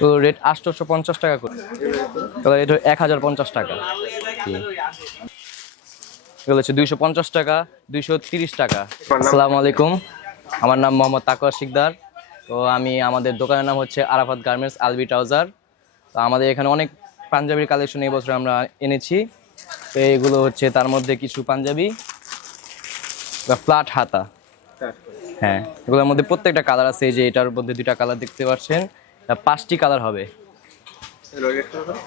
তো রেট আটশোশো পঞ্চাশ টাকা করে। তো রেট এক হাজার পঞ্চাশ টাকা হচ্ছে দুইশো পঞ্চাশ টাকা দুইশো তিরিশ টাকা। আসসালামু আলাইকুম। আমার নাম মোহাম্মদ তাকওয়ার শিকদার। তো আমি আমাদের দোকানের নাম হচ্ছে আরাফাত গার্মেন্টস আলবি ট্রাউজার। তো আমাদের এখানে অনেক পাঞ্জাবির কালেকশন এই বছর আমরা এনেছি। তো এইগুলো হচ্ছে তার মধ্যে কিছু পাঞ্জাবি বা ফ্ল্যাট হাতা। হ্যাঁ এগুলোর মধ্যে প্রত্যেকটা কালার আছে। এই যে এটার মধ্যে দুইটা কালার দেখতে পাচ্ছেন। এটা পাঁচটি কালার হবে।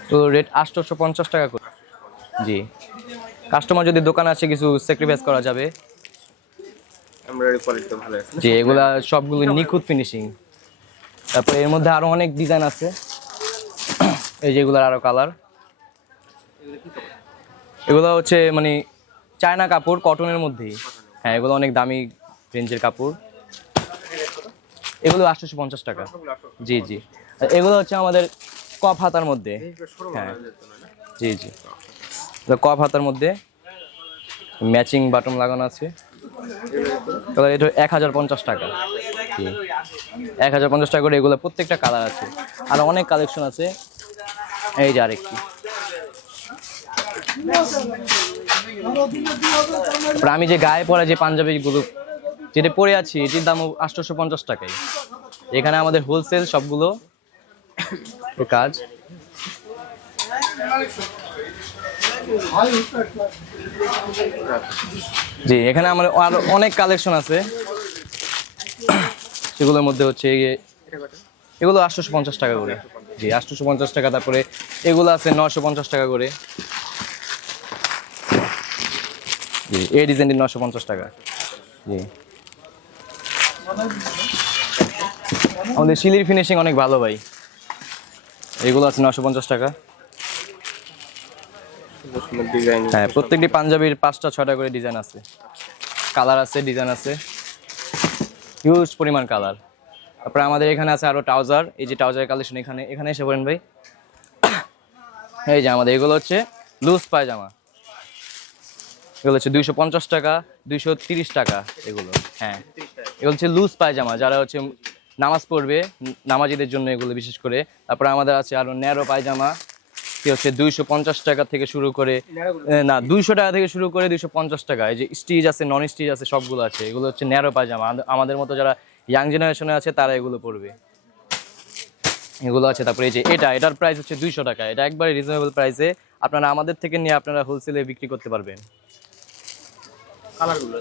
তো রেট আটশোশো পঞ্চাশ টাকা করে। জি। কাস্টমার যদি দোকান আসে কিছু স্যাক্রিফাইস করা যাবে। যে এগুলা সবগুলো নিখুঁত ফিনিশিং তারপরে এর মধ্যে আরও অনেক ডিজাইন আছে। এই যে এগুলার আরও কালার এগুলো হচ্ছে মানে চায়না কাপড় কটনের মধ্যেই। হ্যাঁ এগুলো অনেক দামি রেঞ্জের কাপড়। এগুলো আটশোশো পঞ্চাশ টাকা। জি জি। আর এগুলো হচ্ছে আমাদের কপ হাতার মধ্যে। হ্যাঁ। জি জি। কপ হাতার মধ্যে ম্যাচিং বাটন লাগানো আছে। তাহলে এটা এক হাজার পঞ্চাশ টাকা। এক হাজার পঞ্চাশ টাকা করে এগুলো প্রত্যেকটা কালার আছে। আর অনেক কালেকশন আছে। এই যে আরেকটি। আমি যে গায়ে পরা যে পাঞ্জাবিগুলো যেটা পরে আছি এটির দাম আটশোশো পঞ্চাশ টাকাই এখানে আমাদের হোলসেল সবগুলো কাজ। জি, এখানে আমার আরও অনেক কালেকশন আছে। সেগুলোর মধ্যে হচ্ছে এগুলো আটশোশো পঞ্চাশ টাকা করে। জি আটশোশো পঞ্চাশ টাকা, তারপরে এগুলো আছে নশো পঞ্চাশ টাকা করে। জি, এই ডিজাইনটি নশো পঞ্চাশ টাকা। জি। আমাদের শিলির ফিনিশিং অনেক ভালো ভাই। এগুলো আছে নশো পঞ্চাশ টাকা। হ্যাঁ প্রত্যেকটি পাঞ্জাবির পাঁচটা, ছয়টা করে ডিজাইন আছে। কালার আছে ডিজাইন আছে। হিউজ পরিমাণ কালার তারপরে আমাদের এখানে আছে আরও ট্রাউজার এই যে ট্রাউজারের কালেকশন এখানে এখানে এসে পড়েন ভাই। এই যে আমাদের এগুলো হচ্ছে লুজ পায়জামা। এগুলো হচ্ছে দুইশো পঞ্চাশ টাকা, দুইশো তিরিশ টাকা এগুলো। হ্যাঁ এগুলো হচ্ছে লুজ পায়জামা। যারা হচ্ছে নামাজ পড়বে নামাজিদের জন্য এগুলো বিশেষ করে। তারপরে আমাদের আছে আরও ন্যারো পায়জামা কি হচ্ছে দুইশো পঞ্চাশ টাকা থেকে শুরু করে না দুইশো টাকা থেকে শুরু করে দুইশো পঞ্চাশ টাকা। এই যে স্টিচ আছে নন স্টিচ আছে সবগুলো আছে। এগুলো হচ্ছে ন্যারো পায়জামা। আমাদের- মতো যারা ইয়াং জেনারেশনে আছে তারা এগুলো পড়বে এগুলো আছে তারপরে এই যে এটা এটার প্রাইস হচ্ছে দুইশো টাকা। এটা একবারে রিজনেবল প্রাইসে আপনারা আমাদের থেকে নিয়ে আপনারা হোলসেলে বিক্রি করতে পারবেন। কালারগুলো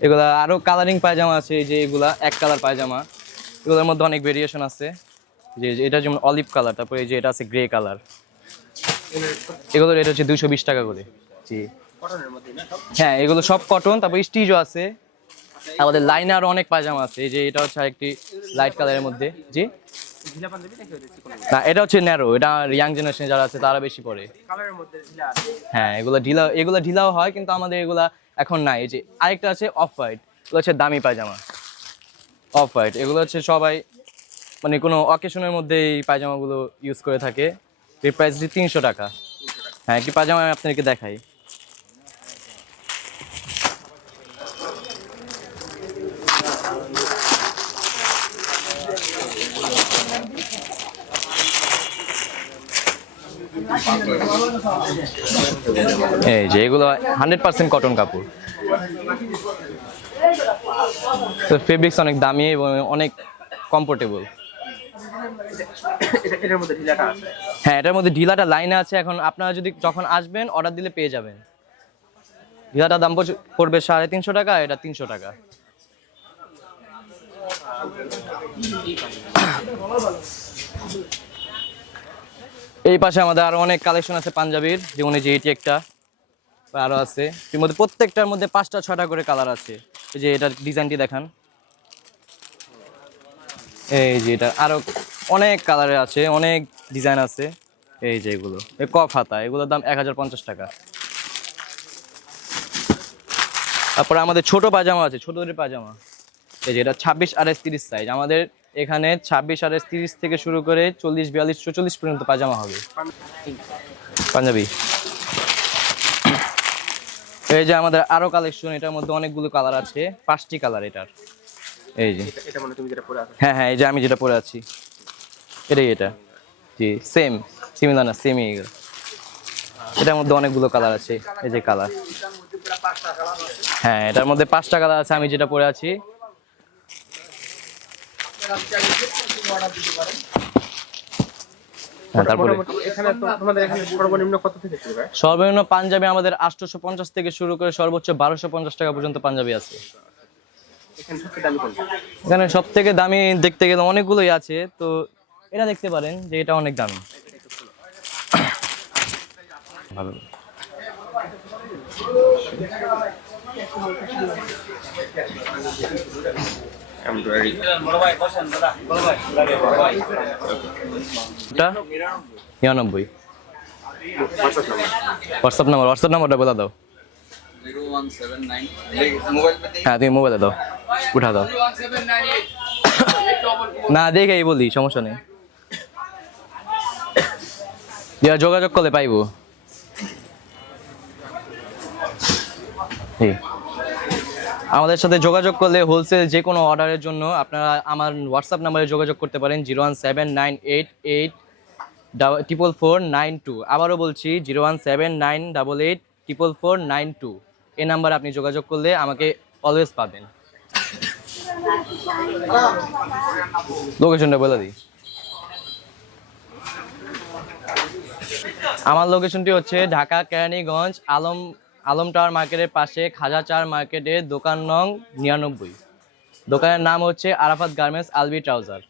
এগুলা আরও কালারিং পায়জামা আছে এই যে এগুলা এক কালার পায়জামা। এগুলোর মধ্যে অনেক ভেরিয়েশন আছে। যে এটা যেমন অলিভ কালার তারপরে এই যে এটা আছে গ্রে কালার এগুলো রেট হচ্ছে দুশো বিশ টাকা করে। জি। হ্যাঁ এগুলো সব কটন তারপর স্টিচও আছে। আমাদের লাইনে আরও অনেক পায়জামা আছে। এই যে এটা হচ্ছে একটি লাইট কালারের মধ্যে। জি? না এটা হচ্ছে ন্যারো এটা ইয়াং জেনারেশন যারা আছে তারা বেশি পরে। হ্যাঁ এগুলো ঢিলা এগুলো ঢিলাও হয় কিন্তু আমাদের এগুলা এখন নাই। এই যে আরেকটা আছে অফ হোয়াইট এগুলো হচ্ছে দামি পায়জামা। অফ হোয়াইট এগুলো হচ্ছে সবাই মানে কোনো অকেশনের মধ্যে এই পায়জামাগুলো ইউজ করে থাকে। এর প্রাইস হচ্ছে তিনশো টাকা। হ্যাঁ একটি পায়জামা আমি আপনাদেরকে দেখাই। এই যে, এগুলো হান্ড্রেড পার্সেন্ট কটন কাপড়। তো ফেব্রিক্স অনেক দামি এবং অনেক কমফোর্টেবল হ্যাঁ এটার মধ্যে ঢিলাটা লাইনে আছে। এখন আপনারা যদি যখন আসবেন অর্ডার দিলে পেয়ে যাবেন। ঢিলাটার দাম পড়বে সাড়ে তিনশো টাকা এটা তিনশো টাকা। এই পাশে আমাদের আরও অনেক কালেকশন আছে পাঞ্জাবির যেমন এই যে এটি একটা আরও আছে। এর মধ্যে প্রত্যেকটার মধ্যে পাঁচটা ছটা করে কালার আছে। এই যে এটার ডিজাইনটি দেখান। এই যে এটা আরও অনেক কালারের আছে, অনেক ডিজাইন আছে। এই যে এগুলো, এই কফ হাতা এগুলোর দাম এক হাজার পঞ্চাশ টাকা। তারপরে আমাদের ছোট পাজামা আছে ছোটদের পাজামা এই যে এটা ছাব্বিশ আড়াইশ তিরিশ সাইজ আমাদের এখানে ছাব্বিশ আড়াইশ তিরিশ থেকে শুরু করে চল্লিশ, বিয়াল্লিশ চল্লিশ পর্যন্ত পাজামা হবে। পাঞ্জাবি। এই যে আমাদের আরও কালেকশন এটার মধ্যে অনেকগুলো কালার আছে। পাঁচটি কালার এটার। এই যে। এটা- মানে তুমি যেটা পরে আছো। হ্যাঁ হ্যাঁ এই যে আমি যেটা পরে আছি। এটাই এটা। জি সেম সিমিলার না সেমই এগুলো এটার মধ্যে অনেকগুলো কালার আছে এই যে কালার হ্যাঁ এটার মধ্যে পাঁচটা কালার আছে আমি যেটা পরে আছি। তারপরে? এখানে তো তোমাদের এখানে সর্বনিম্ন কত থেকে শুরু হয়? সর্বনিম্ন পাঞ্জাবি আমাদের আটশোশো পঞ্চাশ থেকে শুরু করে সর্বোচ্চ বারোশো পঞ্চাশ টাকা পর্যন্ত পাঞ্জাবি আছে। এখানে সব থেকে দামি দেখতে গেলে অনেকগুলোই আছে তো এটা দেখতে পারেন যে এটা অনেক দামি। ভালো এমব্রয়ডারি নিরানব্বই। হোয়াটসঅ্যাপ নাম্বার হোয়াটসঅ্যাপ নাম্বারটা বলে দাও? হ্যাঁ তুমি মোবাইলে দাও। উঠা দাও। না দেখেই বলি, সমস্যা নেই। যোগাযোগ করলে পাইবো। জি। আমাদের সাথে যোগাযোগ করলে হোলসেল যে কোনো অর্ডারের জন্য আপনারা আমার হোয়াটসঅ্যাপ নাম্বারে যোগাযোগ করতে পারেন zero one seven nine eight eight triple four nine two আবারও বলছি zero one seven nine double eight triple four nine two এই নাম্বারে আপনি যোগাযোগ করলে আমাকে অলওয়েজ পাবেন। লোকেশনটা বলে দিই। আমার লোকেশনটি হচ্ছে ঢাকা, কেরানীগঞ্জ, আলম আলম টাওয়ার মার্কেটের পাশে খাজা চার মার্কেটের দোকান নং নিরানব্বই। দোকানের নাম হচ্ছে আরাফাত গার্মেন্টস আলবি ট্রাউজার।